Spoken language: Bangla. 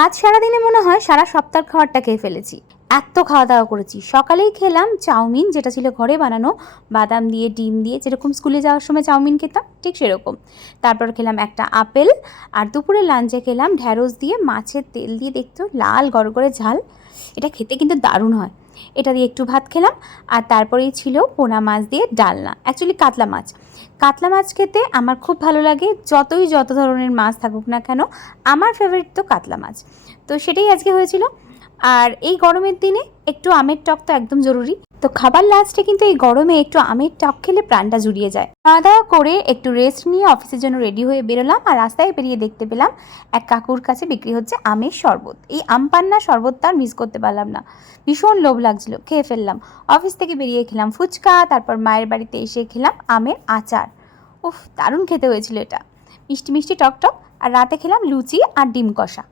আজ সারাদিনে মনে হয় সারা সপ্তাহের খাবারটা খেয়ে ফেলেছি। এত খাওয়া দাওয়া করেছি। সকালেই খেলাম চাউমিন, যেটা ছিল ঘরে বানানো, বাদাম দিয়ে ডিম দিয়ে, যেরকম স্কুলে যাওয়ার সময় চাউমিন খেতাম ঠিক সেরকম। তারপর খেলাম একটা আপেল। আর দুপুরে লাঞ্চে খেলাম ঢ্যাঁড়স দিয়ে মাছের তেল দিয়ে, দেখতো লাল গড়গড়ে ঝাল, এটা খেতে কিন্তু দারুণ হয়। এটা দিয়ে একটু ভাত খেলাম। আর তারপরেই ছিল পোনা মাছ দিয়ে ডালনা, অ্যাকচুয়ালি কাতলা মাছ। কাতলা মাছ খেতে আমার খুব ভালো লাগে, যত ধরনের মাছ থাকুক না কেন, আমার ফেভারিট তো কাতলা মাছ। তো সেটাই আজকে হয়েছিল। আর এই গরমের দিনে একটু আমের টক তো একদম জরুরি। তো খাবার লাস্টে কিন্তু এই গরমে একটু আমের টক খেলে প্রাণটা জুড়িয়ে যায়। খাওয়া দাওয়া করে একটু রেস্ট নিয়ে অফিসের জন্য রেডি হয়ে বেরোলাম। আর রাস্তায় বেরিয়ে দেখতে পেলাম এক কাকুর কাছে বিক্রি হচ্ছে আমের শরবত। এই আম পান্না শরবতটা আর মিস করতে পারলাম না, ভীষণ লোভ লাগছিল, খেয়ে ফেললাম। অফিস থেকে বেরিয়ে খেলাম ফুচকা, তারপর মায়ের বাড়িতে এসে খেলাম আমের আচার। উফ, দারুণ খেতে হয়েছিল এটা, মিষ্টি মিষ্টি টক টক। আর রাতে খেলাম লুচি আর ডিম কষা।